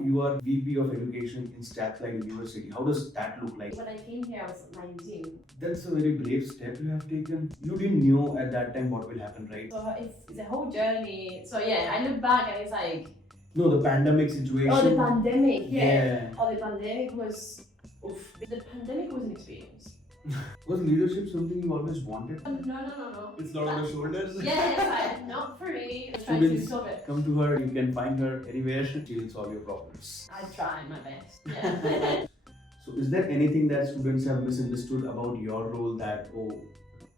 You are VP of Education in Strath University. How does that look like? When I came here, I was 19. That's a very brave step you have taken. You didn't know at that time what will happen, right? So it's a whole journey. So yeah, I look back and it's like, No, the pandemic situation. oh, the pandemic. Yeah. Oh, the pandemic was, oof. The pandemic was an experience. Was leadership something you always wanted? No. It's not on your shoulders. Yes, not for me. I'm trying to Students, solve it. come to her. You can find her anywhere. She will solve your problems. I try my best. Yeah. So, is there anything that students have misunderstood about your role that, oh,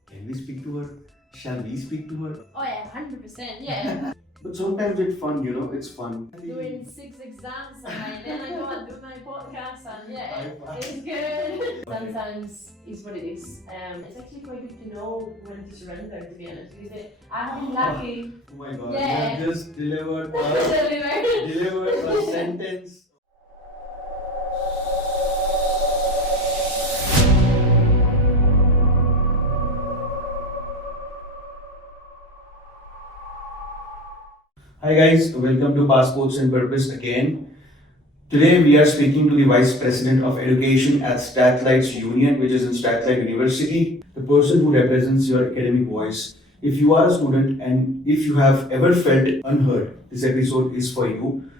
can we speak to her? Shall we speak to her? Oh yeah, 100%. Yeah. But sometimes it's fun, it's fun. Doing 6 exams and then I go and do my podcast and yeah, Bye. it's good. Sometimes it's what it is. It's actually quite good to know when to surrender, to be honest. Because I have been lucky. Oh my god, Yeah. you have just delivered Delivered. a sentence. Hi guys, welcome to Passports and Purpose again. Today we are speaking to the Vice President of Education at Strath Union, which is in Strath University, the person who represents your academic voice. If you are a student and if you have ever felt unheard, this episode is for you.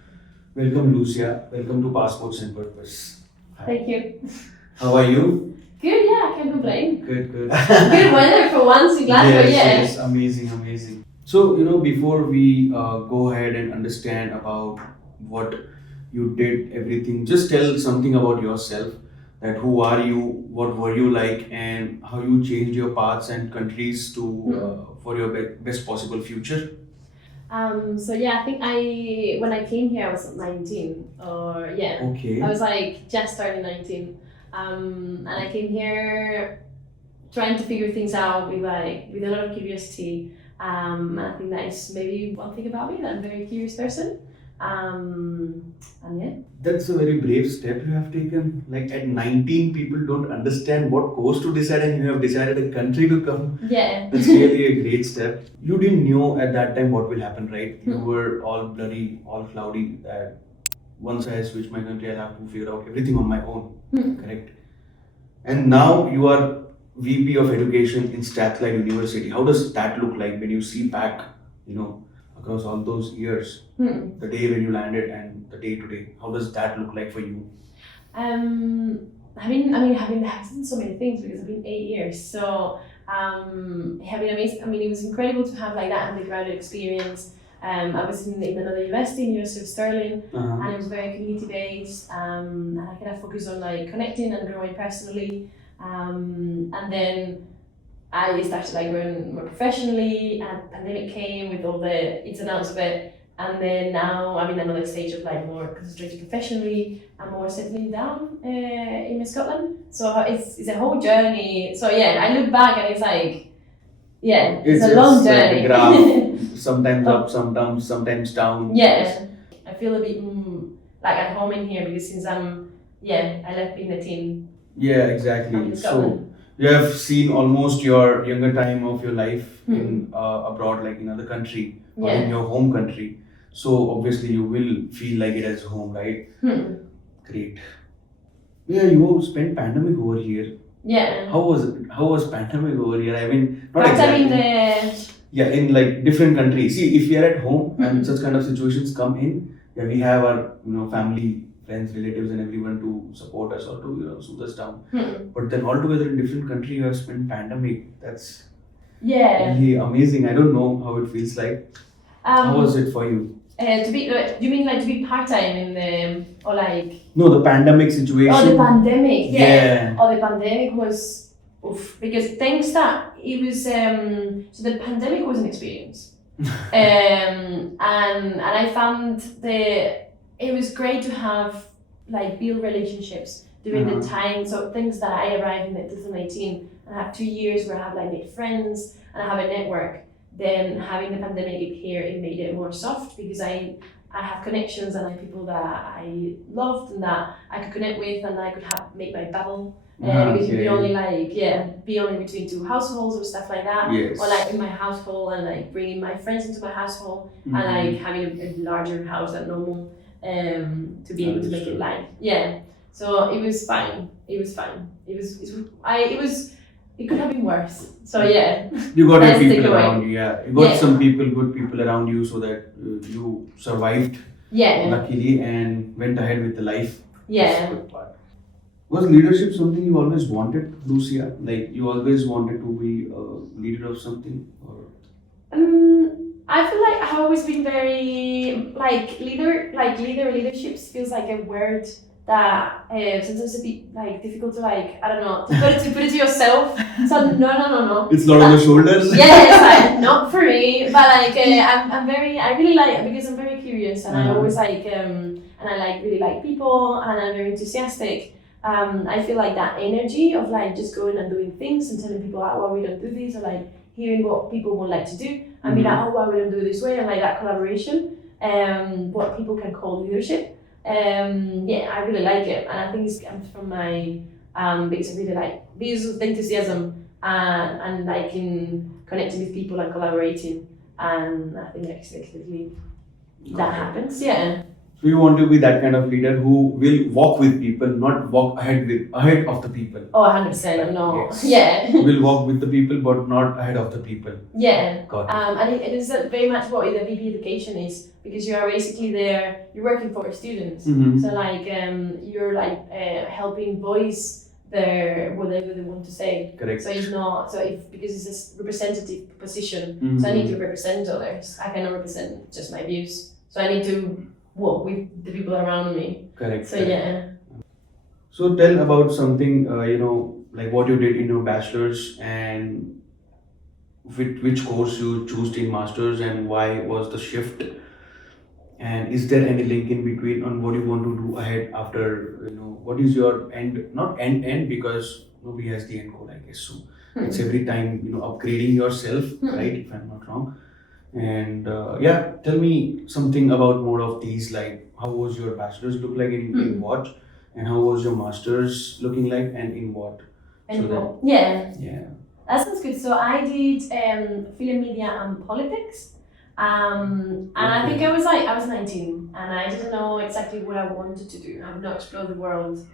Welcome Lucia, welcome to Passports and Purpose. Hi. Thank you. How are you? Good, yeah, I can't complain. Good. Good weather for once in Glasgow, Yes, amazing. So, before we go ahead and understand about what you did, everything, just tell something about yourself. That who are you, what were you like, and how you changed your paths and countries to for your best possible future. So yeah, I think when I came here I was 19 or yeah. Okay. I was like just starting 19. And I came here trying to figure things out with a lot of curiosity. And I think that is maybe one thing about me, that I'm a very curious person. And yeah. That's a very brave step you have taken. Like at 19, people don't understand what course to decide, and you have decided a country to come. Yeah. That's really a great step. You didn't know at that time what will happen, right? You were all blurry, all cloudy. That once I switch my country, I'll have to figure out everything on my own. Correct. And now you are VP of Education in Strath University. How does that look like when you see back, across all those years, the day when you landed and the day today? How does that look like for you? I've done so many things because I've been 8 years. So it have been amazing. It was incredible to have like that undergraduate experience. I was in another university, University of Stirling, and it was very community based. And I kind of focused on like connecting and growing personally. And then I started like growing more professionally, and pandemic came with all the ins and outs of it. And then now I'm in another stage of like more concentrating professionally and more settling down in Scotland. So it's a whole journey. So yeah, I look back and it's like, yeah, it's a long journey. Like a graph, sometimes up, sometimes down. Yeah, I feel a bit like at home in here because since I left being a teen. Yeah, exactly. So you have seen almost your younger time of your life in abroad, like in another country or in your home country. So obviously you will feel like it as home, right? Great. Yeah, you spent pandemic over here. Yeah. How was it? How was pandemic over here? I mean, not Perhaps exactly. Yeah, in like different countries. See, if we are at home and such kind of situations come in, yeah, we have our family, friends, relatives, and everyone to support us or to soothe us down. But then altogether in different country, you have spent pandemic. That's really amazing. I don't know how it feels like. How was it for you? Do you mean like to be part-time in the, or like? No, the pandemic situation. Oh, the pandemic, yeah. Yeah. The pandemic was, because thanks that it was, so the pandemic was an experience. And I found it was great to have, like, build relationships during the time. So things that I arrived in 2018, and I have 2 years where I have like made friends and I have a network. Then having the pandemic here, it made it more soft because I have connections and I have people that I loved and that I could connect with, and I could make my bubble. Because you could only be only between 2 households or stuff like that. Yes. Or like in my household and like bringing my friends into my household and like having a larger house than normal. to be able to make it live. Yeah. So it was fine. It was fine. It could have been worse. So yeah. You got your That's people takeaway. around you, yeah. You got Yeah. some people, good people around you, so that you survived Yeah. luckily and went ahead with the life. That's Yeah. the good part. Was leadership something you always wanted, Lucia? Like you always wanted to be a leader of something? Or? I feel like I've always been very leadership feels like a word that sometimes a bit like difficult to like, I don't know, to put it to yourself. So no. It's not on your shoulders? Yes, like, not for me, but like I really like it because I'm very curious and I always like and I like really like people and I'm very enthusiastic. I feel like that energy of like just going and doing things and telling people why we don't do this or like hearing what people would like to do and be like, oh, why we don't do it this way, and like that collaboration, what people can call leadership. I really like it, and I think it comes from my because I really like this enthusiasm and like in connecting with people and collaborating, and I think explicitly that happens. Yeah. So you want to be that kind of leader who will walk with people, not walk ahead of the people. Oh, 100%. I'm not. Yes. Yeah. Will walk with the people, but not ahead of the people. Yeah. Got it. And it is very much what the VPEducation is, because you are basically there. You're working for students. Mm-hmm. So like you're like helping voice their whatever they want to say. Correct. So it's not because it's a representative position. Mm-hmm. So I need to represent others. I cannot represent just my views. So I need to work with the people around me. Correct. So yeah. So tell about something like what you did in your bachelor's and which course you chose in masters and why was the shift, and is there any link in between on what you want to do ahead after, what is your not end because nobody has the end goal, I guess. So it's every time upgrading yourself, right, if I'm not wrong. And tell me something about more of these, like how was your bachelor's look like in what, and how was your master's looking like and in what? And So yeah. that That sounds good. So I did film, media, and politics. And I think I was 19 and I didn't know exactly what I wanted to do. I had not explored the world.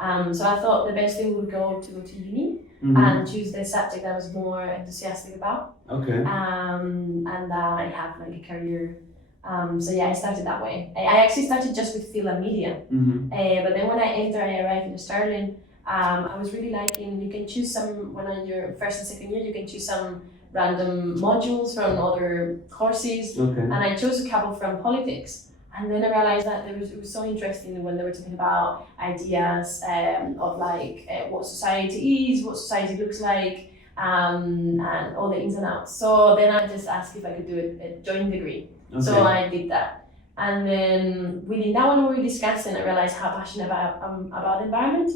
So I thought the best thing would go to uni and choose the subject I was more enthusiastic about. Okay. And I have like a career. I started that way. I actually started just with film and media. But then when I arrived in Stirling, I was really liking, you can choose some, when on your first and second year, you can choose some random modules from other courses. Okay. And I chose a couple from politics. And then I realized that it was so interesting when they were talking about ideas of like what society is, what society looks like, and all the ins and outs. So then I just asked if I could do a joint degree. Okay. So I did that. And then within that one we were discussing, I realized how passionate about the environment.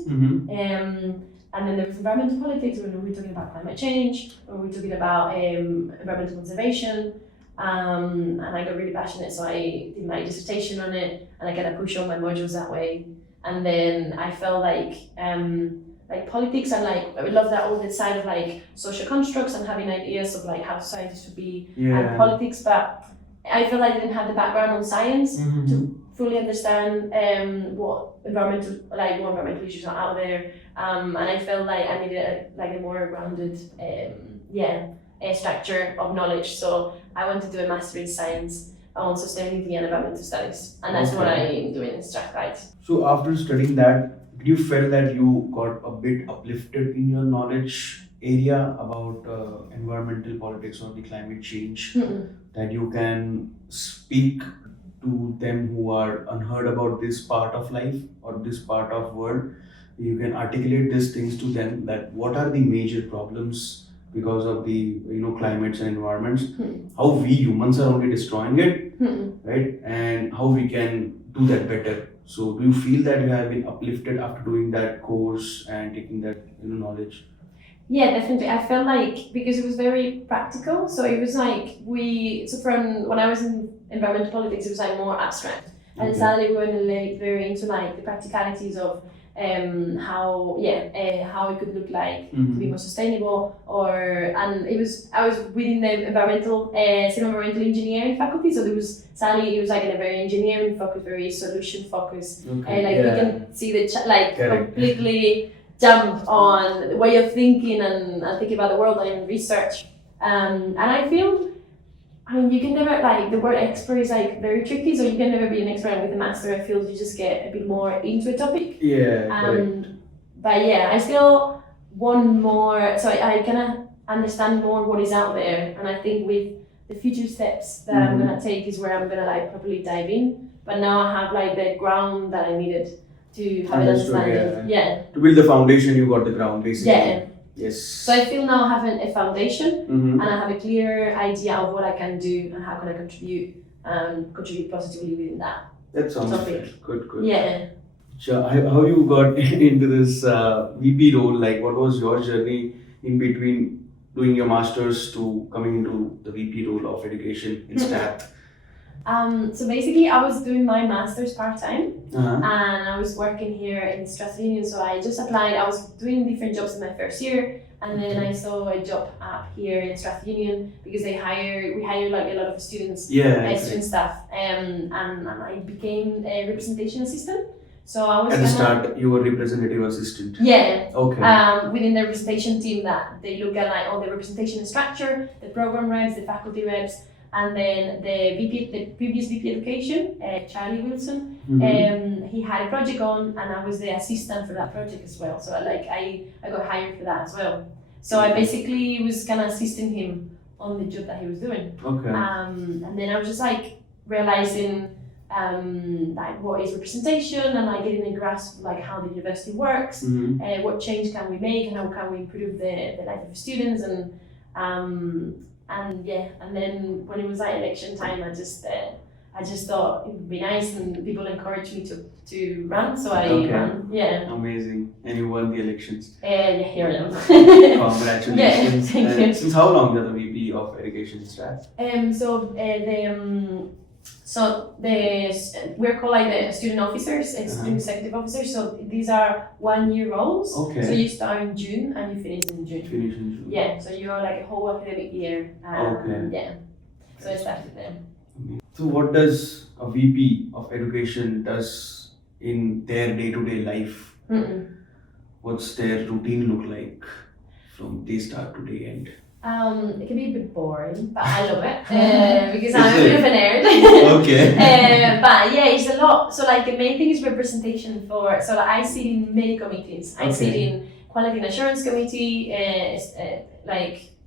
And then there was environmental politics when we were talking about climate change, when we were talking about environmental conservation. And I got really passionate, so I did my dissertation on it, and I kind of pushed all my modules that way. And then I felt like politics and like I love that all the side of like social constructs and having ideas of like how society should be and politics, but I feel like I didn't have the background on science to fully understand what environmental issues are out there, and I felt like I needed a more grounded structure of knowledge. So I wanted to do a master in science on sustainability and environmental studies, and that's what I'm doing in Strath. So after studying that, did you feel that you got a bit uplifted in your knowledge area about environmental politics or the climate change, that you can speak to them who are unheard about this part of life or this part of world? You can articulate these things to them, that what are the major problems because of the climates and environments, how we humans are only destroying it, right, and how we can do that better. So do you feel that you have been uplifted after doing that course and taking that knowledge? Yeah, definitely. I felt like, because it was very practical, so it was like from when I was in environmental politics, it was like more abstract. And suddenly we went very into like the practicalities of how it could look like to be more sustainable, and I was within the environmental engineering faculty, so it was like in a very engineering focused, very solution focused, Okay. we can see the completely jump on the way of thinking and thinking about the world and even research, and I feel. I mean, you can never, the word expert is very tricky, so you can never be an expert. With a master, I feel you just get a bit more into a topic. Yeah. But yeah, I still want more, so I kind of understand more what is out there, and I think with the future steps that I'm gonna take is where I'm gonna properly dive in. But now I have the ground that I needed to have an understanding. Yeah. To build the foundation, you got the ground basically. Yeah. Yes. So I feel now having a foundation, and I have a clear idea of what I can do and how can I contribute positively within that. That sounds topic. Good. Yeah. Sure. How you got into this VP role? What was your journey in between doing your masters to coming into the VP role of education in Strath? So basically, I was doing my master's part-time, Uh-huh. and I was working here in Strath Union, so I just applied. I was doing different jobs in my first year, and then I saw a job up here in Strath Union because we hire a lot of students, student staff, and I became a representation assistant. So I was At the start, you were representative assistant. Yeah. Okay. Within the representation team, that they look at all the representation structure, the program reps, the faculty reps, and then the previous VPEducation, Charlie Wilson. He had a project on, and I was the assistant for that project as well. So I got hired for that as well. So I basically was kind of assisting him on the job that he was doing. Okay. And then I was just realizing what is representation, and getting a grasp of how the university works, what change can we make, and how can we improve the life of students, and then when it was election time, I just thought it would be nice, and people encouraged me to run, so I ran. Yeah. Amazing. And you won the elections. Here I am. Congratulations. Yeah, thank you. Since how long you're the VP of Education Strath? We're called the student officers, student executive officers. So these are 1 year roles. Okay. So you start in June and you finish in June. Finish in June. Yeah. So you're a whole academic year. Okay. Yeah. So I started then. So what does a VP of Education does in their day-to-day life? What's their routine look like from day start to day end? It can be a bit boring, but I love it because I'm a bit of a nerd. Okay. But yeah, it's a lot. So the main thing is representation so I sit in many committees. I sit in Quality and Assurance Committee,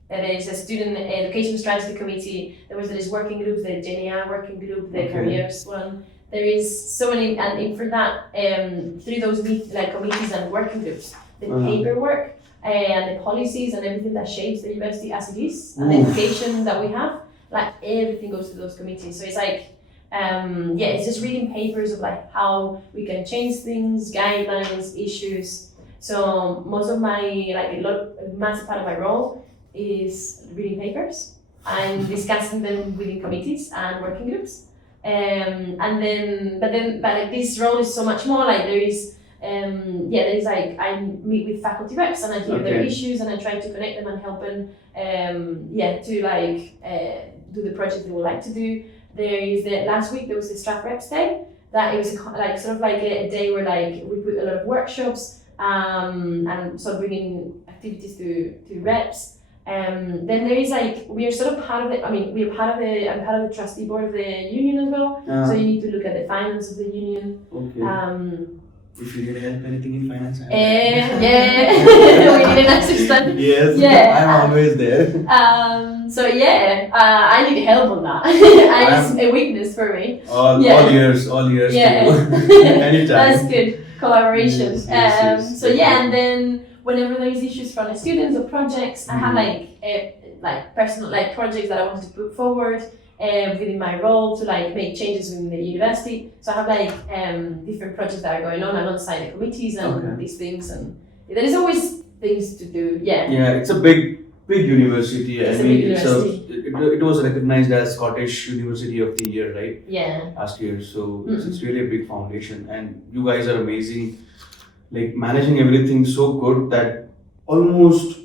there is a Student Education Strategy Committee, there is working groups, the GENIA working group, the careers one. There is so many, and for that, through those committees and working groups, the paperwork, and the policies and everything that shapes the university as it is, and the education that we have, everything goes to those committees. So it's it's just reading papers of how we can change things, guidelines, issues. So most of my massive part of my role is reading papers and discussing them within committees and working groups. But this role is so much more. I meet with faculty reps and I hear their issues and I try to connect them and help them do the project they would like to do. There is last week there was the Strath Reps Day. That it was a day where we put a lot of workshops and sort of bringing activities to reps. Then there is we are sort of part of it. I mean, I'm part of the trustee board of the union as well. So you need to look at the finance of the union. Okay. If you need help anything in finance, we need an assistant. Yes, yeah. I'm always there. I need help on that. It's a weakness for me. All years Yeah. too. Anytime. That's good. Collaboration. Yes. And then whenever there is issues from the students or projects, I have personal projects that I want to put forward within my role to make changes within the university. So I have different projects that are going on alongside the committees and these things, and there is always things to do. Yeah. Yeah, it's a big university. It's a big university. It was recognized as Scottish University of the Year, right? Yeah. Last year. So it's really a big foundation, and you guys are amazing. like managing everything so good that almost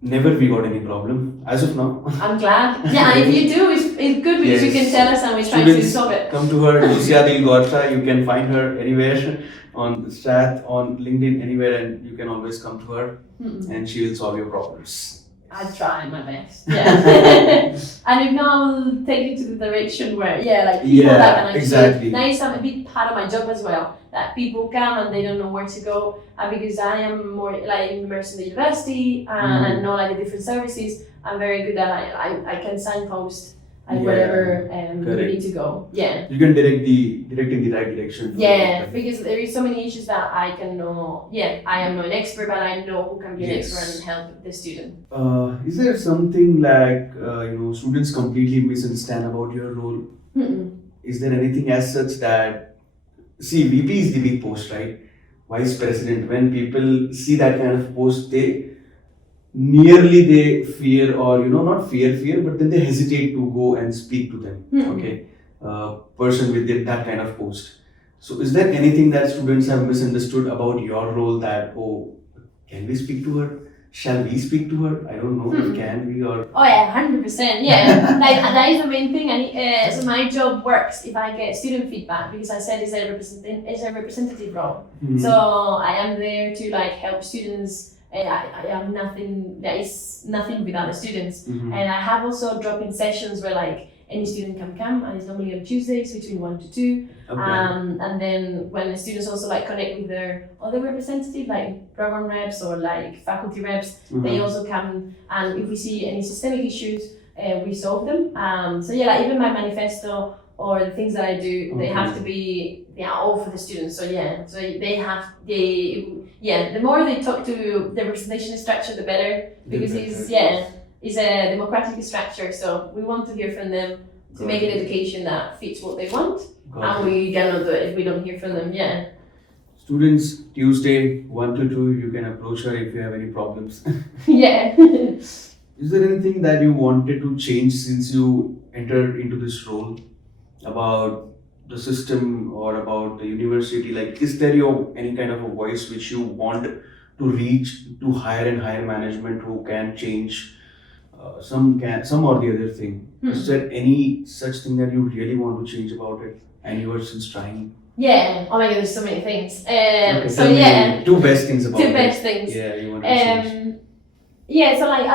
never we got any problem as of now. I'm glad. Yeah, and if you do, it's good because you can Yes. tell us and we're trying to Students, solve it. come to her, Lucia Gil Dorta. You can find her anywhere on Strath, on LinkedIn, anywhere, and you can always come to her, and she will solve your problems. I try my best. Yeah. And if not, I'll take you to the direction where, like people that can actually. Exactly. That is a big part of my job as well. That people come and they don't know where to go. And because I am more like immersed in the university and I know like the different services, I'm very good at I can signpost like wherever you need to go. Yeah. You can direct in the right direction. Yeah, because there is so many issues that I can know. Yeah, I am not an expert, but I know who can be an expert and help the student. Is there something like students completely misunderstand about your role? Is there anything as such that VP is the big post, right? Vice president. When people see that kind of post, they fear, or not fear, but then they hesitate to go and speak to them. Okay, person with that kind of post. So is there anything that students have misunderstood about your role, that can we speak to her, shall we speak to her, I don't know if can we, or 100%, yeah. Like that is the main thing. And so my job works if I get student feedback, because I said it's a representative role. So I am there to like help students. I am nothing. There is nothing without the students. And I have also drop-in sessions where like any student can come, and it's normally on Tuesdays between 1 to 2. Okay. And then when the students also like connect with their other representative, like program reps or like faculty reps, they also come, and if we see any systemic issues, we solve them. So yeah, like even my manifesto or the things that I do, they have to be all for the students. So yeah, so the more they talk to the representation structure, the better, because it's a democratic structure. So we want to hear from them to make an education that fits what they want, and we cannot do it if we don't hear from them. Yeah. Students, Tuesday 1 to 2, you can approach her if you have any problems. Yeah. Is there anything that you wanted to change since you entered into this role, about the system or about the university? Like, is there any kind of a voice which you want to reach to higher and higher management who can change some or the other thing? Is there any such thing that you really want to change about it, and you are since trying? Yeah. Oh my God, there's so many things. Two best things about it. Two best things. Yeah, you want to change. Yeah. So like,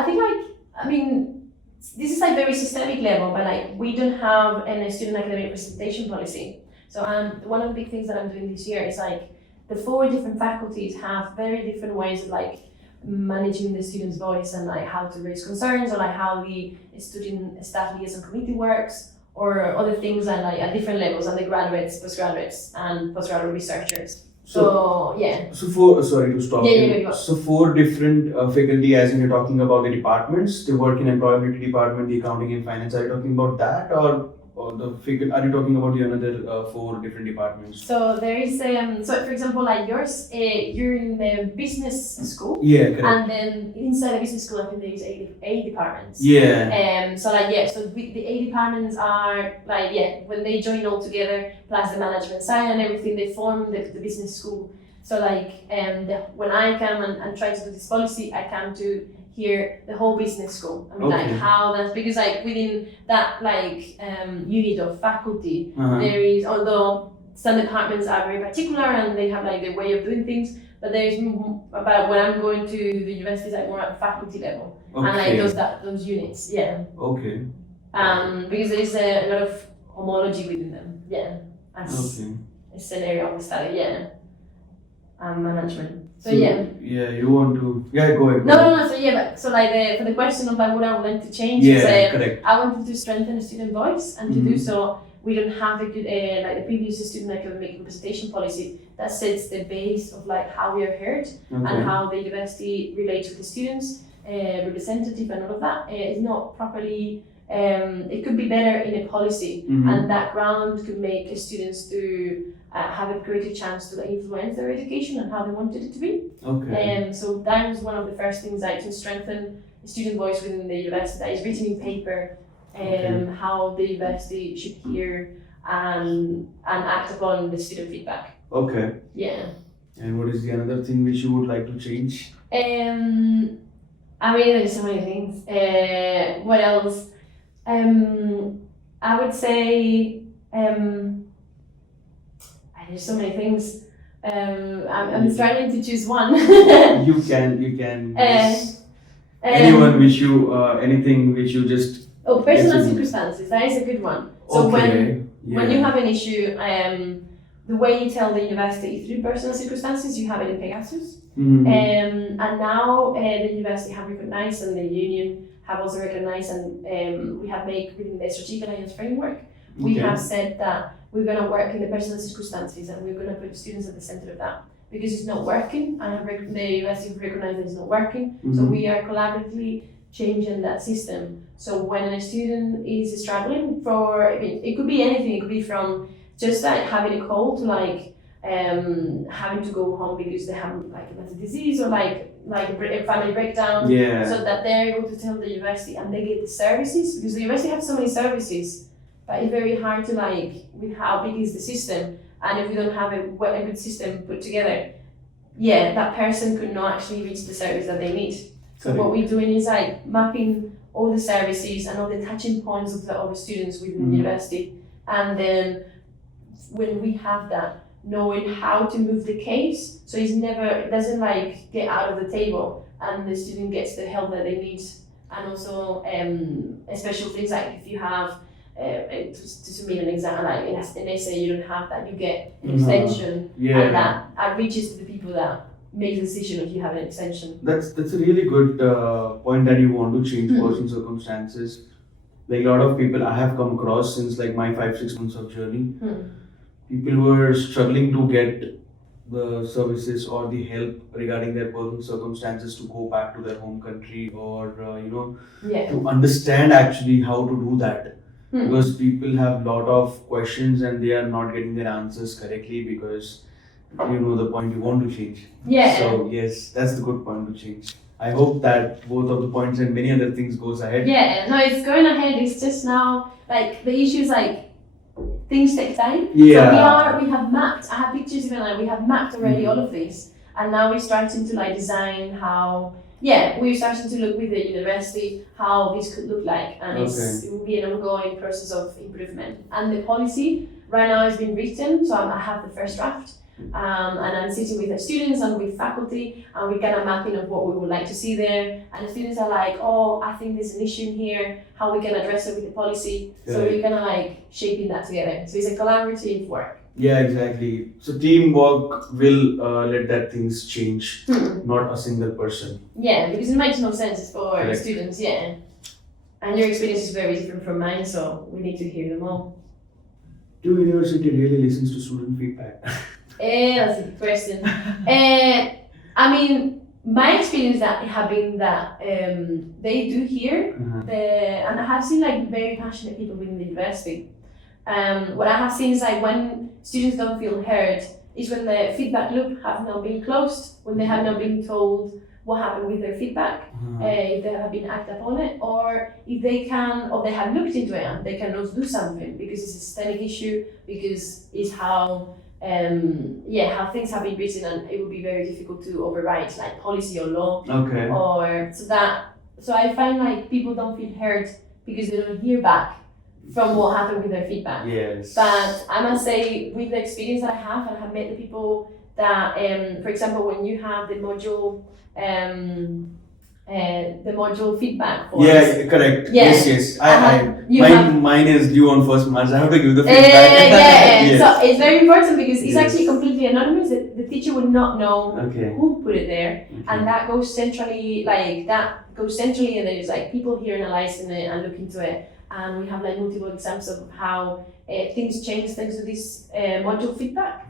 I mean, this is like very systemic level, but like we don't have a student academic representation policy. So one of the big things that I'm doing this year is like the 4 different faculties have very different ways of like managing the student's voice, and like how to raise concerns, or like how the student staff liaison committee works, or other things, and like at different levels, undergraduates, postgraduates, and postgraduate researchers. So yeah. So sorry to stop you. Yeah. So 4 different faculty, as in you're talking about the departments, the work in employability department, the accounting and finance. Are you talking about that, or the faculty? Are you talking about the another 4 different departments? So there is so for example, like yours, you're in the business school. Yeah, correct. And then inside the business school, I think there is 8 departments. Yeah. So the 8 departments are like when they join all together, plus the management side and everything, they form the business school. So like when I come and try to do this policy, I come to hear the whole business school. I mean, like how that's, because like within that unit of faculty, there is, although some departments are very particular and they have like their way of doing things, but there is about when I'm going to the university, like more at faculty level, and like those units, Okay. Because there is a lot of homology within them, as it's an area of study, management. So you want to go ahead. No. So for the question of like what I would like to change, correct. I wanted to strengthen the student voice, and to do so, we don't have a good like the previous student academic representation policy that sets the base of like how we are heard and how the university relates with the students, representative, and all of that. It's not properly. It could be better in a policy, and that ground could make students to have a greater chance to influence their education and how they wanted it to be. So that was one of the first things to strengthen the student voice within the university. That is written in paper, how the university should hear and act upon the student feedback. Okay. Yeah. And what is the another thing which you would like to change? I mean, there's so many things. What else? I would say there's so many things. I'm struggling to choose one. You can. Anyone which you, anything which you just. Personal Yes, circumstances. That is a good one. So Okay. when you have an issue, the way you tell the university is through personal circumstances. You have it in Pegasus, and now the university have recognized, and the union have also recognized, and we have made within the strategic alliance framework. We Okay. have said that we're going to work in the personal circumstances, and we're going to put students at the center of that because it's not working, and the university have recognized that it's not working. So we are collaboratively changing that system. So when a student is struggling for, I mean, it could be anything. It could be from just like having a cold to like having to go home because they have like a mental disease or like a family breakdown. Yeah. So that they're able to tell the university and they get the services because the university have so many services, but it's very hard to like with how big is the system, and if we don't have a good system put together, that person could not actually reach the service that they need. So what we're doing is like mapping all the services and all the touching points of the students within the university, and then when we have that, knowing how to move the case so it doesn't like get out of the table and the student gets the help that they need. And also special things like if you have to submit an exam, like an essay, you don't have that, you get an extension, and that reaches to the people that make the decision if you have an extension. That's a really good point that you want to change personal circumstances. Like a lot of people I have come across since like my 5-6 months of journey, people were struggling to get the services or the help regarding their personal circumstances to go back to their home country or to understand actually how to do that. Because people have a lot of questions and they are not getting their answers correctly because the point you want to change. So yes, that's the good point to change. I hope that both of the points and many other things goes ahead. No, it's going ahead. It's just now like the issue is like things take time. Yeah. So we have mapped. I have pictures even like we have mapped already all of this, and now we're starting to like design how. We're starting to look with the university how this could look like, and it will be an ongoing process of improvement. And the policy right now has been written, so I have the first draft, and I'm sitting with the students and with faculty, and we're kind of mapping of what we would like to see there. And the students are like, oh, I think there's an issue in here, how we can address it with the policy. So we're kind of like shaping that together. So it's a collaborative work. Yeah, exactly. So teamwork will let that things change, not a single person. Because it makes no sense for students, and your experience is very different from mine, so we need to hear them all. Do university really listens to student feedback? That's a good question. I mean, my experience that have been that they do hear, and I have seen like very passionate people within the university. What I have seen is like when students don't feel heard is when the feedback loop have not been closed, when they have not been told what happened with their feedback, if they have been acted upon it, or if they can, or they have looked into it and they can also do something because it's a systemic issue, because it's how things have been written, and it would be very difficult to override like policy or law. So I find like people don't feel heard because they don't hear back from what happened with their feedback. Yes. But I must say, with the experience that I have, and I have met the people that, for example, when you have the module feedback forms. Yeah, correct. Yes. Mine is due on 1st March. I have to give the feedback. So it's very important because it's actually completely anonymous. The teacher would not know who put it there, and that goes centrally. And there's like people here analyzing it and look into it. And we have like multiple examples of how things change thanks to this module feedback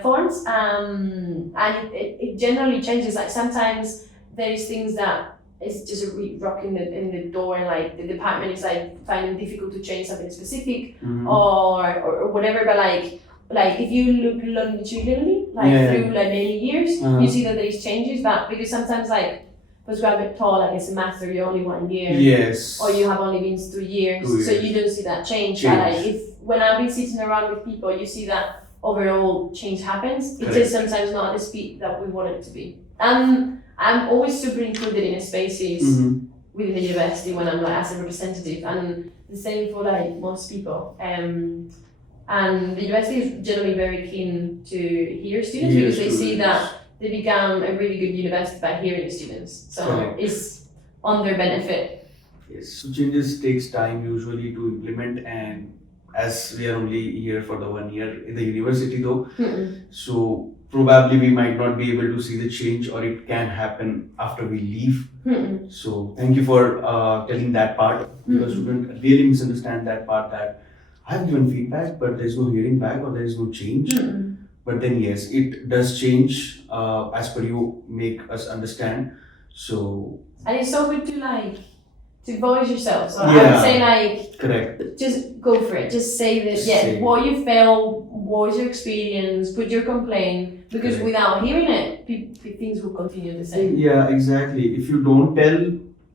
forms, and it generally changes. Like sometimes there is things that it's just a rock in the door, and like the department is like finding it difficult to change something specific or whatever. But like if you look longitudinally, through like many years, you see that there is changes. But because sometimes like postgraduate taught like a semester, you're only 1 year. Yes. Or you have only been 2 years, so you don't see that change. But like when I've been sitting around with people, you see that overall change happens. It's Correct. just sometimes not at the speed that we want it to be. And I'm always super included in spaces within the university when I'm like as a representative, and the same for like most people. And the university is generally very keen to hear students because they see that they become a really good university by hearing the students. So Correct. it's on their benefit. Yes, so changes takes time usually to implement, and as we are only here for the 1 year in the university though, so probably we might not be able to see the change, or it can happen after we leave. So thank you for telling that part, because students really misunderstand that part, that I have given feedback but there's no hearing back or there is no change. But then yes, it does change as per you make us understand. So And it's so good to voice yourself. So I Yeah. would say like correct. just go for it. Just say that Say. what you felt, what was your experience, put your complaint, because Correct. without hearing it, things will continue the same. Yeah, exactly. If you don't tell,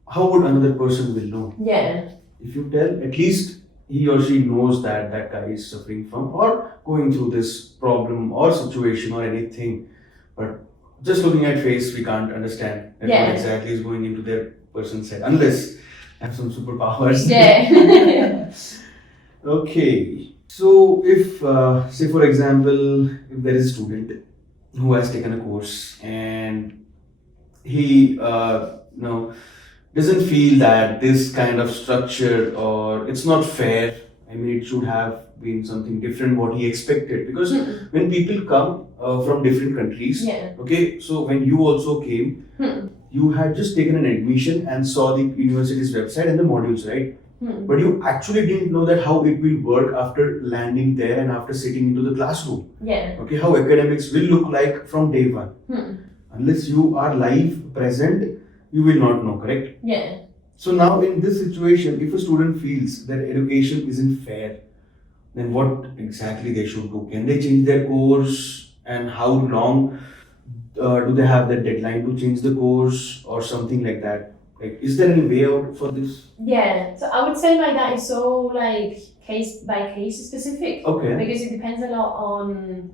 how would another person will know? Yeah. If you tell, at least he or she knows that that guy is suffering from or going through this problem or situation or anything. But just looking at face, we can't understand that Yeah. what exactly is going into their person's head, unless I have some superpowers. Yeah. Okay. So if, say for example, if there is a student who has taken a course and he, doesn't feel that this kind of structure, or it's not fair. I mean, it should have been something different what he expected, because when people come from different countries, Yeah. okay, so when you also came, you had just taken an admission and saw the university's website and the modules, right? But you actually didn't know that how it will work after landing there and after sitting into the classroom. Yeah. Okay, how academics will look like from day one. Unless you are live present, you will not know, correct? Yeah. So now in this situation, if a student feels that education isn't fair, then what exactly they should do? Can they change their course, and how long do they have the deadline to change the course or something like that? Like, is there any way out for this? Yeah. So I would say like that is so like case by case specific. Okay. Because it depends a lot on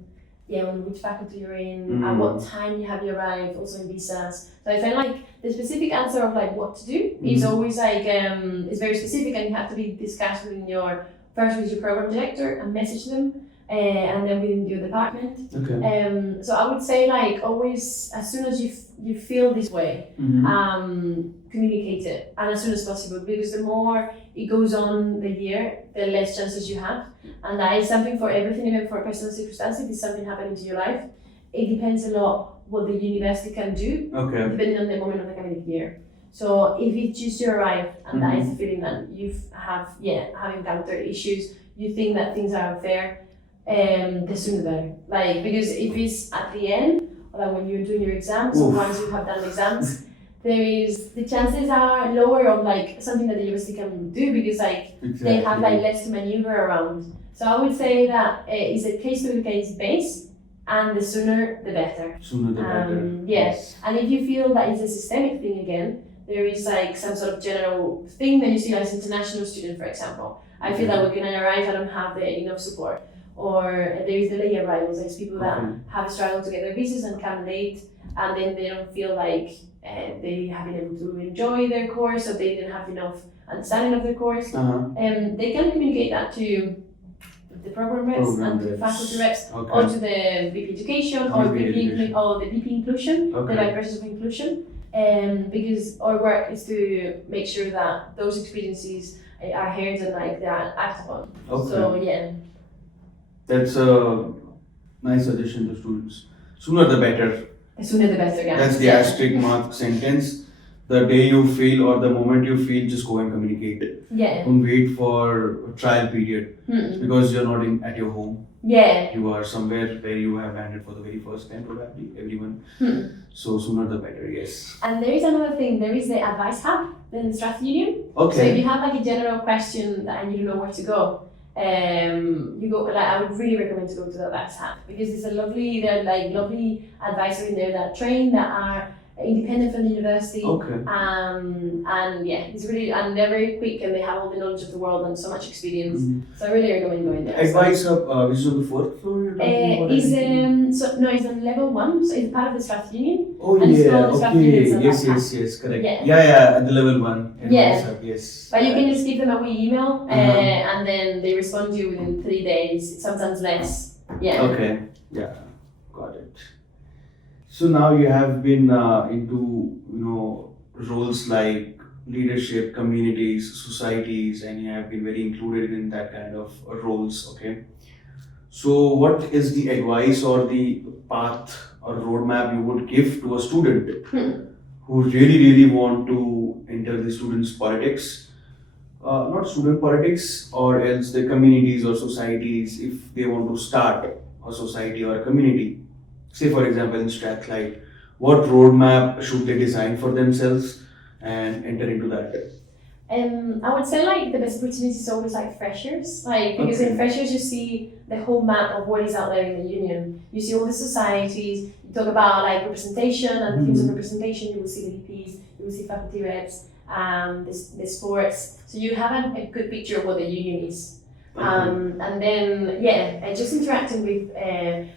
on which faculty you're in, at what time you have arrived, also in visas. So I find like the specific answer of like what to do is always like it's very specific, and you have to be discussed with your program director and message them, and then within your department. Okay. So I would say like always, as soon as you feel this way, communicate it, and as soon as possible, because the more it goes on the year, the less chances you have. And that is something for everything, even for personal circumstances. If something happening to your life, it depends a lot what the university can do, Okay. depending on the moment of the academic year. So if it's just you arrive and that is the feeling that you have encountered issues, you think that things are unfair, the sooner the better. Like, because if it's at the end, or like when you're doing your exams, or once you have done the exams, the chances are lower of like something that the university can do, because like they have like less to maneuver around. So I would say that it's a case to case base, and the sooner the better. Sooner the better. Yes. And if you feel that it's a systemic thing again, there is like some sort of general thing that you see as international student, for example. I feel that when I arrive, I don't have enough support, or there is delay arrivals. There's people that have struggled to get their visas and come late, and then they don't feel like they have been able to enjoy their course, or they didn't have enough understanding of their course. They can communicate that to the program reps and to the faculty reps, or to the VPEducation or the VP Inclusion, the Vice of Inclusion. Because our work is to make sure that those experiences are heard and like they are acted upon. So yeah. That's a nice suggestion to students. Sooner the better. The sooner the better, yeah. That's the asterisk mark sentence. The day you feel or the moment you feel, just go and communicate. Yeah. Don't wait for a trial period, because you're not at your home. Yeah. You are somewhere where you have landed for the very first time, probably, everyone. So sooner the better, yes. And there is another thing, there is the advice hub in the Strath Union. Okay. So if you have like a general question and you don't know where to go, you go, like, I would really recommend to go to the advice hub, because there are lovely advisors in there that train, that are independent from the university. Okay. And yeah, it's really, and they're very quick and they have all the knowledge of the world and so much experience. Mm-hmm. So I really recommend going there. Advice of which is on the fourth floor you're talking about? It's on level 1, so it's part of the Strath Union. Oh and it's yeah, called the Strath Union, okay. so Yes, that's yes, correct. Yeah. At the level 1. Yeah. Advice up, yes. But you can just give them a wee email Uh-huh. and then they respond to you within 3 days, sometimes less. Yeah. Okay, yeah, got it. So now you have been into, roles like leadership, communities, societies, and you have been very included in that kind of roles, okay? So what is the advice or the path or roadmap you would give to a student who really want to enter the students' politics? Not student politics, or else the communities or societies, if they want to start a society or a community. Say for example in Strathclyde, what roadmap should they design for themselves and enter into that? I would say like the best opportunity is always like freshers, because Okay. in freshers you see the whole map of what is out there in the union. You see all the societies. You talk about like representation and themes of representation. You will see the VPs, you will see faculty reps, the sports. So you have a good picture of what the union is. And then just interacting with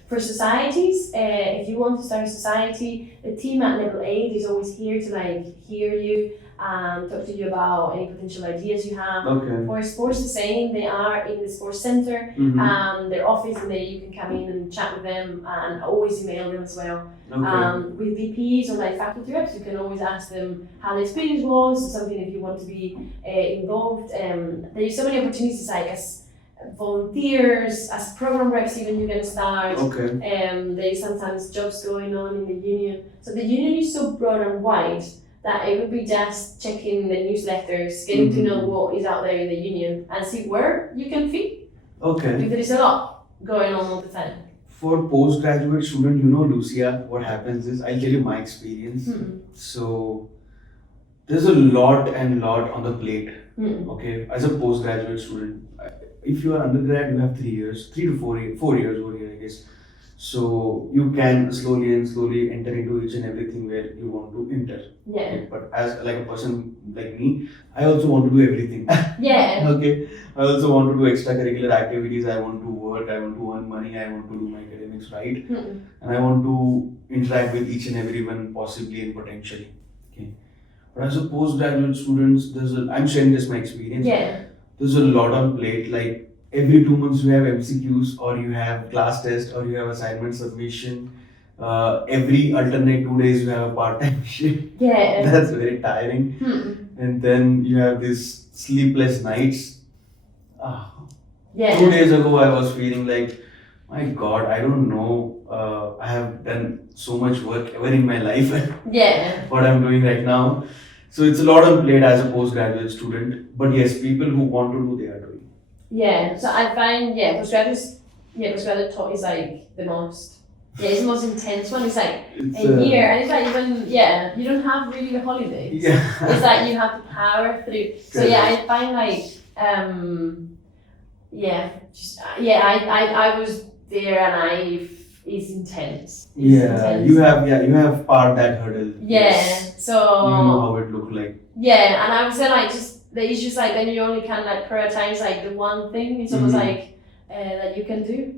for societies. If you want to start a society, the team at level 8 is always here to like hear you and talk to you about any potential ideas you have. Okay. For sports, the same. They are in the sports center, their office, and there you can come in and chat with them and always email them as well. Okay. With VPs or like faculty reps, you can always ask them how the experience was, something if you want to be involved. There's so many opportunities like as volunteers, as program reps even you can start. Okay. There's sometimes jobs going on in the union. So the union is so broad and wide that it would be just checking the newsletters, getting to know what is out there in the union and see where you can fit. Okay. Because there is a lot going on all the time. For postgraduate student, Lucia, what happens is, I'll tell you my experience. So there's a lot on the plate. Okay, as a postgraduate student, if you are undergrad, you have 3 years, 3 to 4 years, 4 years over here, I guess. So you can slowly enter into each and everything where you want to enter. Yeah. Okay? But as like a person like me, I also want to do everything. Yeah. Okay. I also want to do extracurricular activities. I want to work. I want to earn money. I want to do my academics right, and I want to interact with each and everyone possibly and potentially. Okay. But as a postgraduate students, I'm sharing this my experience. Yeah. There's a lot on plate. Like every 2 months you have MCQs, or you have class test, or you have assignment submission. Every alternate 2 days you have a part-time shift. Yeah. That's very tiring. And then you have these sleepless nights. Yeah. 2 days ago I was feeling like, my God, I don't know. I have done so much work ever in my life. Yeah. What I'm doing right now. So it's a lot on plate as a postgraduate student. But yes, people who want to do, they are doing. Yeah, so I find postgraduate talk is like the most it's the most intense one. It's like It's a year, and it's like even you don't have really the holidays. Yeah. It's like you have to power through. So I find like I was there and it's intense. Intense. You have part that hurdle. Yeah, Yes. so You know how it look like. yeah, and I would say like just the issues like then you only can like prioritize like the one thing. It's almost like that you can do,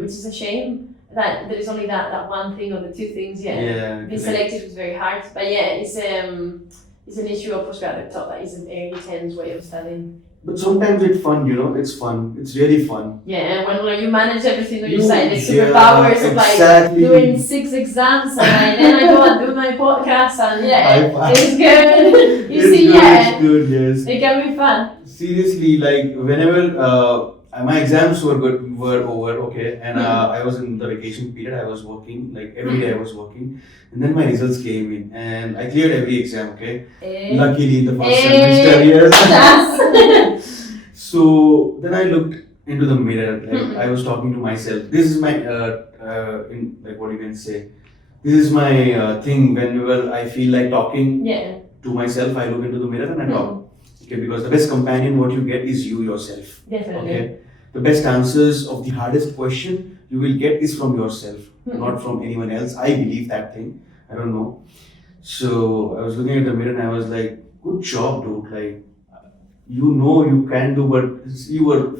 which is a shame that there is only that one thing or the two things. Yeah. Being selected was very hard, but it's an issue of postgraduate thought that is a very intense way of studying. But sometimes it's fun, it's fun. It's really fun. Yeah, when like, you manage everything on your You- side, the yeah, superpowers of like exactly. doing 6 exams, and then I go and do my podcast, and High it's good. You It's see, good, it's good, yes. it can be fun. Seriously, like whenever my exams were over, okay, and I was in the vacation period. I was working, like every day I was working, and then my results came in, and I cleared every exam. Okay, luckily in the first semester, yes. So then I looked into the mirror. Like I was talking to myself. This is my in like what you can say. This is my thing. Whenever I feel like talking to myself, I look into the mirror and I talk. Okay, because the best companion what you get is you yourself. Definitely. Okay, the best answers of the hardest question you will get is from yourself, not from anyone else. I believe that thing. I don't know. So I was looking at the mirror and I was like, good job, dude. Like, you know you can do, but you were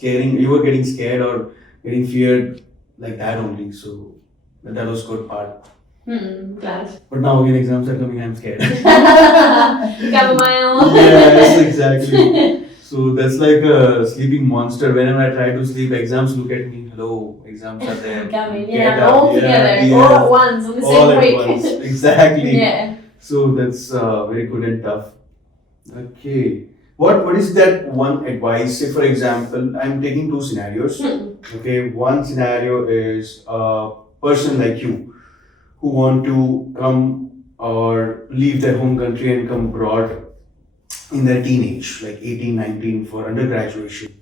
you were getting scared or getting feared like that only. So that was good part. Glad. But now again, exams are coming, I'm scared. Chamomile. Yes, exactly. So that's like a sleeping monster. Whenever I try to sleep, exams look at me. Hello, exams are there. Coming, Get yeah, up. all together, Yeah, all at once on the all same at week. once. Exactly. Yeah. So that's very good and tough. Okay. What is that one advice? Say for example, I'm taking two scenarios. Okay, one scenario is a person like you who want to come or leave their home country and come abroad in their teenage, like 18, 19 for undergraduation.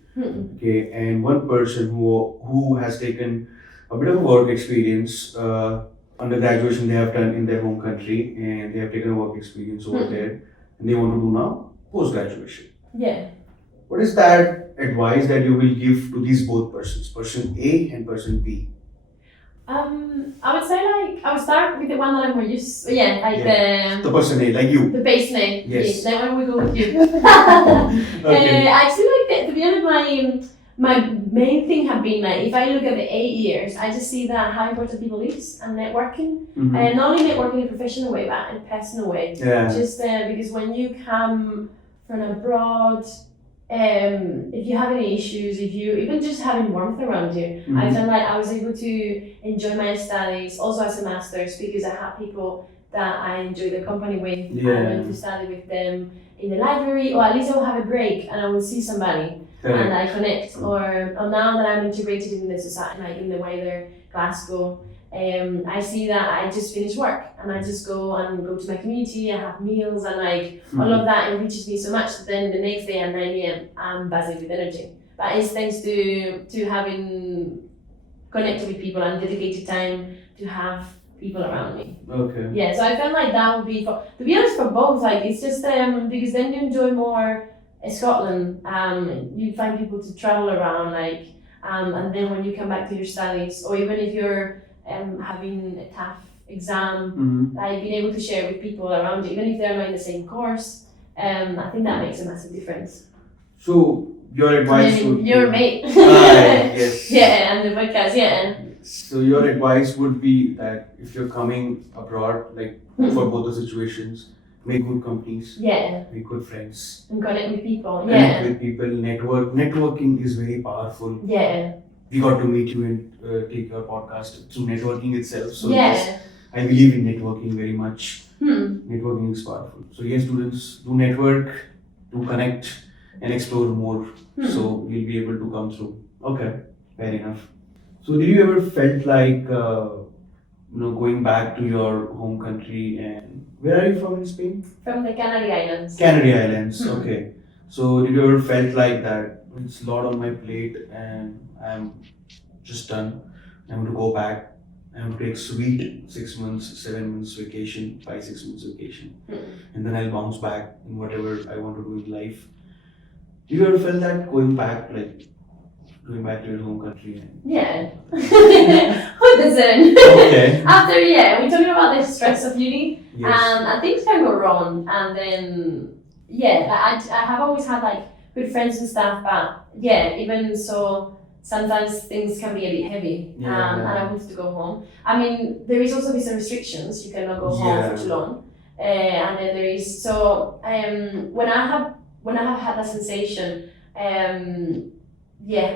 Okay, and one person who has taken a bit of work experience, undergraduation they have done in their home country and they have taken a work experience over there and they want to do now post graduation. Yeah. What is that advice that you will give to these both persons, person A and person B? I would say I would start with the one that I'm more used to. Yeah, The person A, like you. the base name. Yes. Then when we go with you. Okay. Actually, to be honest, my main thing have been like if I look at the 8 years, I just see that how important people is and networking, and not only networking in a professional way but in a personal way. Yeah. Just because when you come from abroad, if you have any issues, if you even just having warmth around you, I felt like I was able to enjoy my studies also as a master's because I had people that I enjoy the company with. Yeah. I went to study with them in the library, or at least I will have a break and I will see somebody and I connect. Or now that I'm integrated in the society, like in the wider Glasgow, I see that I just finish work and I just go to my community, I have meals and like all of that enriches me so much that then the next day at 9 a.m. I'm buzzing with energy. But it's thanks to having connected with people and dedicated time to have people around me. Okay. Yeah, so I felt like that would be to be honest for both, like it's just because then you enjoy more Scotland, you find people to travel around, like and then when you come back to your studies, or even if you're having a tough exam, like being able to share with people around you, even if they're not in the same course, I think that makes a massive difference. So your advice would your mate. yes. Yeah, and the podcast, yeah. So your advice would be that if you're coming abroad, like for both the situations, make good companies. Yeah. Make good friends. And connect with people. Connect with people. Networking is very powerful. Yeah. We got to meet you and take your podcast through networking itself. So yeah. Yes, I believe in networking very much. Networking is powerful. So yes, students, do network, do connect and explore more. So you'll be able to come through. Okay, fair enough. So did you ever felt like going back to your home country? And where are you from in Spain? From the Canary Islands. Canary Islands. Okay. So did you ever felt like that? It's a lot on my plate and I'm just done. I want to go back. I want to take sweet 6 months, 7 months vacation, 5-6 months vacation, and then I'll bounce back in whatever I want to do in life. Did you ever felt that going back to your home country? Yeah. 100%. Okay. After, we're talking about the stress of uni, Yes. and things can go wrong, and then, I have always had like good friends and stuff, but even so, sometimes things can be a bit heavy, and I wanted to go home. I mean, there is also some restrictions, you cannot go home for too long, and then there is, so when I have had that sensation, I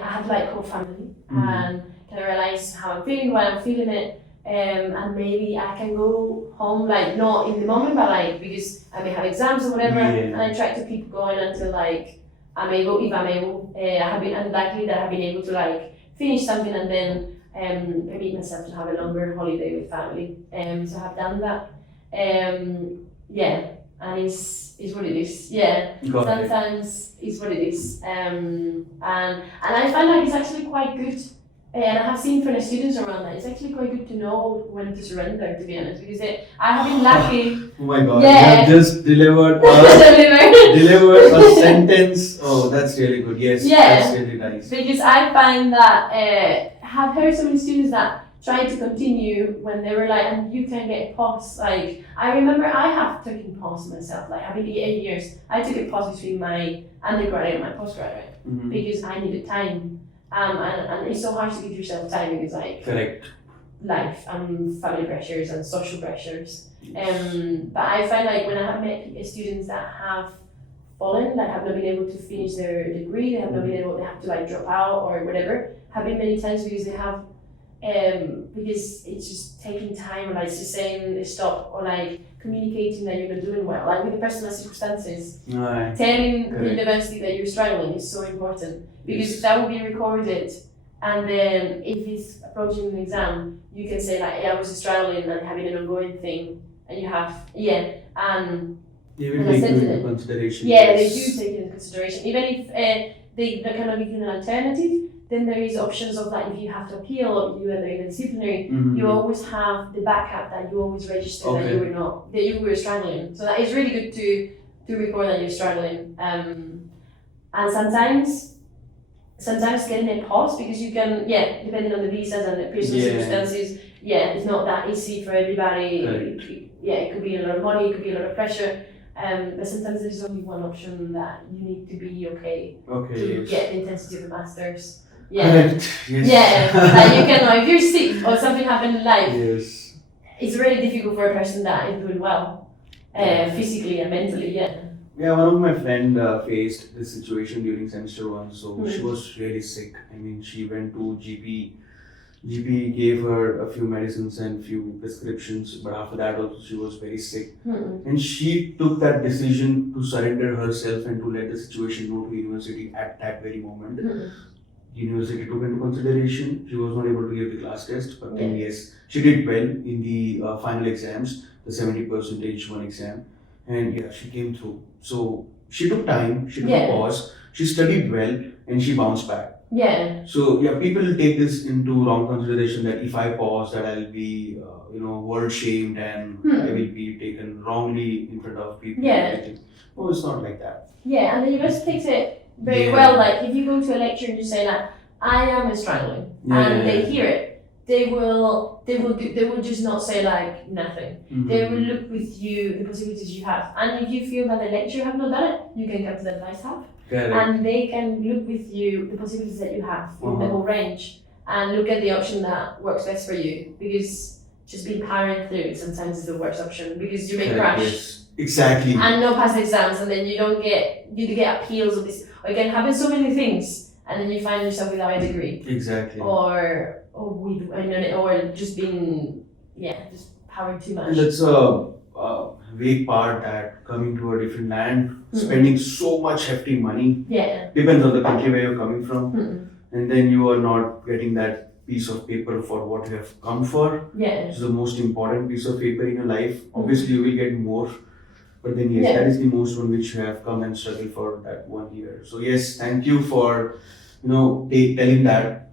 have like whole family, and can I realize how I'm feeling, why I'm feeling it, and maybe I can go home, like not in the moment, but like because I may have exams or whatever, and I try to keep going until like I'm able, if I'm able. I have been unlucky that I've been able to like finish something and then permit myself to have a longer holiday with family. So I've done that. And it's what it is. Yeah. Sometimes it's what it is. And I find like it's actually quite good. And I have seen from the students around that it's actually quite good to know when to surrender, to be honest, because I have been lucky. Oh my God! Yeah. You have just delivered a sentence. Oh, that's really good. Yes, that's really nice. Because I find that I have heard so many students that trying to continue when they were like, and you can get pause. Like, I remember I have taken pause myself. Like, I've been 8 years. I took a pause between my undergraduate and my postgraduate because I needed time. And it's so hard to give yourself time because, like, Correct. life and family pressures and social pressures. But I find like when I have met students that have fallen, that have not been able to finish their degree, they have not been able, they have to like drop out or whatever, have been many times because they have because it's just taking time, or like just saying stop, or like communicating that you're not doing well, like with the personal circumstances. Right. Telling Correct. the university that you're struggling is so important because Yes. that will be recorded, and then if it's approaching an exam, you can say like, yeah, I was struggling and having an ongoing thing, and you have and They will And I take said you to into them, consideration. yeah, they yes. do take it into consideration. Even if they cannot give you an alternative, then there is options of like if you have to appeal or you enter in disciplinary, you always have the backup that you always register that you were not, that you were struggling. So that is really good to record that you're struggling. And sometimes getting a pause because you can, depending on the visas and the personal circumstances, it's not that easy for everybody. It could be a lot of money, it could be a lot of pressure. But sometimes there's only one option that you need to be okay to get the intensity of the masters. Correct. Yes. Like you can, if you're sick or something happened in life, Yes. it's really difficult for a person that is doing well, physically and mentally. Yeah, one of my friend faced this situation during semester 1. So she was really sick. I mean, she went to GP. GP gave her a few medicines and few prescriptions, but after that also she was very sick. And she took that decision to surrender herself and to let the situation go to university at that very moment. University took into consideration. She was not able to give the class test, but then yes, she did well in the final exams, the 70% one exam, and yeah, she came through. So she took time, she took a pause, she studied well, and she bounced back. So yeah, people take this into wrong consideration that if I pause, that I'll be world shamed and I will be taken wrongly in front of people. And everything. No, it's not like that. And the university takes it very well. Like if you go to a lecture and you say like, I am struggling, and they hear it, they will just not say like nothing. They will look with you the possibilities you have, and if you feel that the lecturer have not done it, you can come to the advice hub. And they can look with you the possibilities that you have in the whole range and look at the option that works best for you, because just being powering through it sometimes is the worst option because you may crash. Yes. Exactly. And no pass exams, and then you get appeals of this, or it can happen so many things, and then you find yourself without a degree. Exactly. Or just being just powering too much. And that's a vague part, that coming to a different land, spending so much hefty money, depends on the country where you're coming from, and then you are not getting that piece of paper for what you have come for. It's the most important piece of paper in your life. Obviously, you will get more, but then that is the most one which you have come and struggled for that 1 year. So yes, thank you for telling that.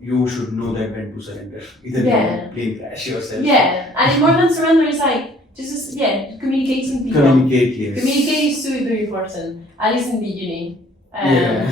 You should know that when to surrender. Either you plane crash yourself. And more than surrender is like just communicating people. Communicate is so very important, at least in the uni.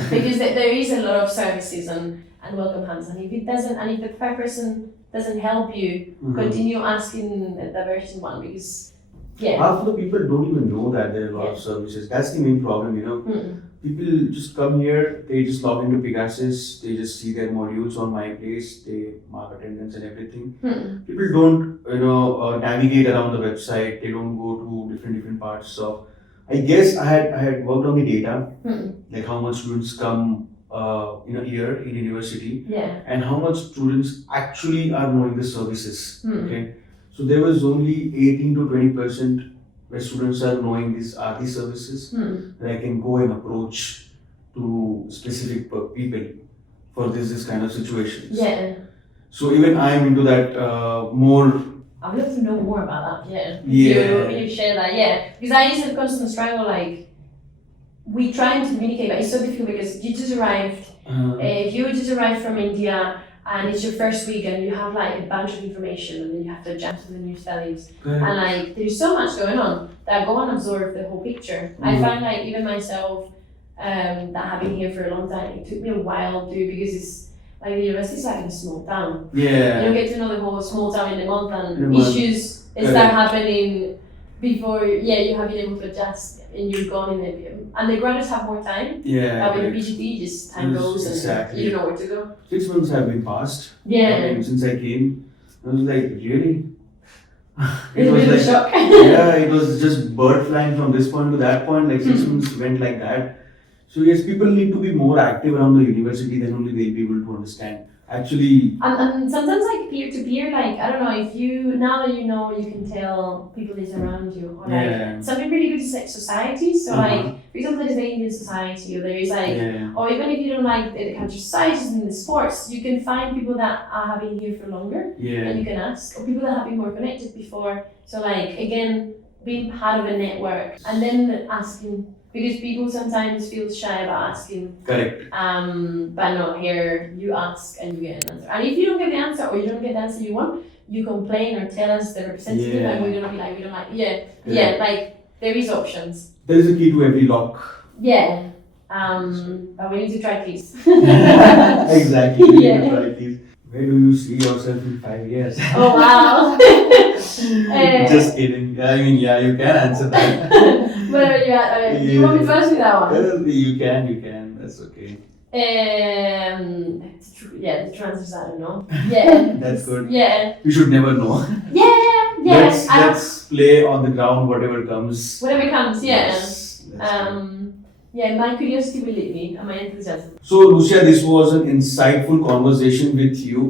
Because there is a lot of services and welcome hands, and if it doesn't, and if the third person doesn't help you, continue asking the version one, because half of the people don't even know that there are a lot of services. That's the main problem, People just come here, they just log into Pegasus, they just see their modules on my place, they mark attendance and everything. People don't navigate around the website, they don't go to different parts. So I guess I had worked on the data, like how much students come in a year in university, and how much students actually are knowing the services. Okay, so there was only 18 to 20% where students are knowing these services that I can go and approach to specific people for this kind of situations. So even I am into that more. I would love to know more about that. You share that. Because I use a constant struggle. Like we try to communicate, but it's so difficult because you just arrived. If you just arrived from India and it's your first week and you have like a bunch of information and then you have to adjust to the new studies, and like there's so much going on that go and absorb the whole picture. I find like even myself that have been here for a long time, it took me a while to, because it's like the university is like in a small town. Yeah. You don't get to know the whole small town in a month, and In a month. issues start happening before you have been able to adjust and you're gone in it. Undergraduates have more time. Yeah. With the Correct. PGT, just time Yes, goes and exactly. you don't know where to go. 6 months have been passed. Yeah. I mean, since I came, I was like, really? It's a bit of a shock. Yeah, it was just bird flying from this point to that point, like 6 months went like that. So yes, people need to be more active around the university, then only they'll be able to understand. Actually, And sometimes like peer to peer, like I don't know if you now that you know you can tell people is around you, or like yeah. something really good is like society. So like for example, there's the Indian society, or there is like, Yeah. or even if you don't like the culture societies and the sports, you can find people that have been here for longer, Yeah. and you can ask, or people that have been more connected before. So like again, being part of a network, and then asking. Because people sometimes feel shy about asking. Correct. But no, here you ask and you get an answer. And if you don't get the answer or you don't get the answer you want, you complain or tell us the representative, Yeah. and we're gonna be like, we don't like, Yeah. like there is options. There is a key to every lock. Yeah. But we need to try these. Exactly. We need to Yeah. try these. Where do you see yourself in 5 years? Oh wow. Just kidding. I mean, yeah, you can answer that. Whatever you got. Do you want me to ask you that one? You can. That's okay. The true answer is I don't know. Yeah. That's good. Yeah. You should never know. Yeah. Let's play on the ground, whatever comes. Whatever comes, yeah. Yes, that's good. My curiosity will lead me, and my enthusiasm. So, Lucia, this was an insightful conversation with you.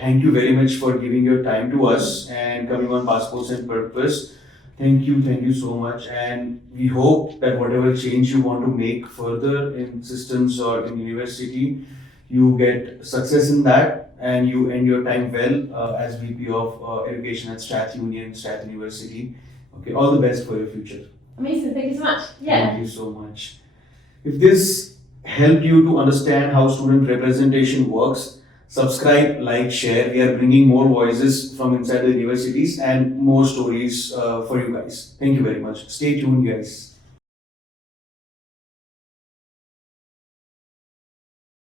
Thank you very much for giving your time to us and coming on Passports and Purpose. Thank you so much. And we hope that whatever change you want to make further in systems or in university, you get success in that and you end your time well as VP of Education at Strath Union, Strath University. Okay, all the best for your future. Amazing, thank you so much. Yeah. Thank you so much. If this helped you to understand how student representation works, subscribe, like, share. We are bringing more voices from inside the universities and more stories for you guys. Thank you very much. Stay tuned, guys.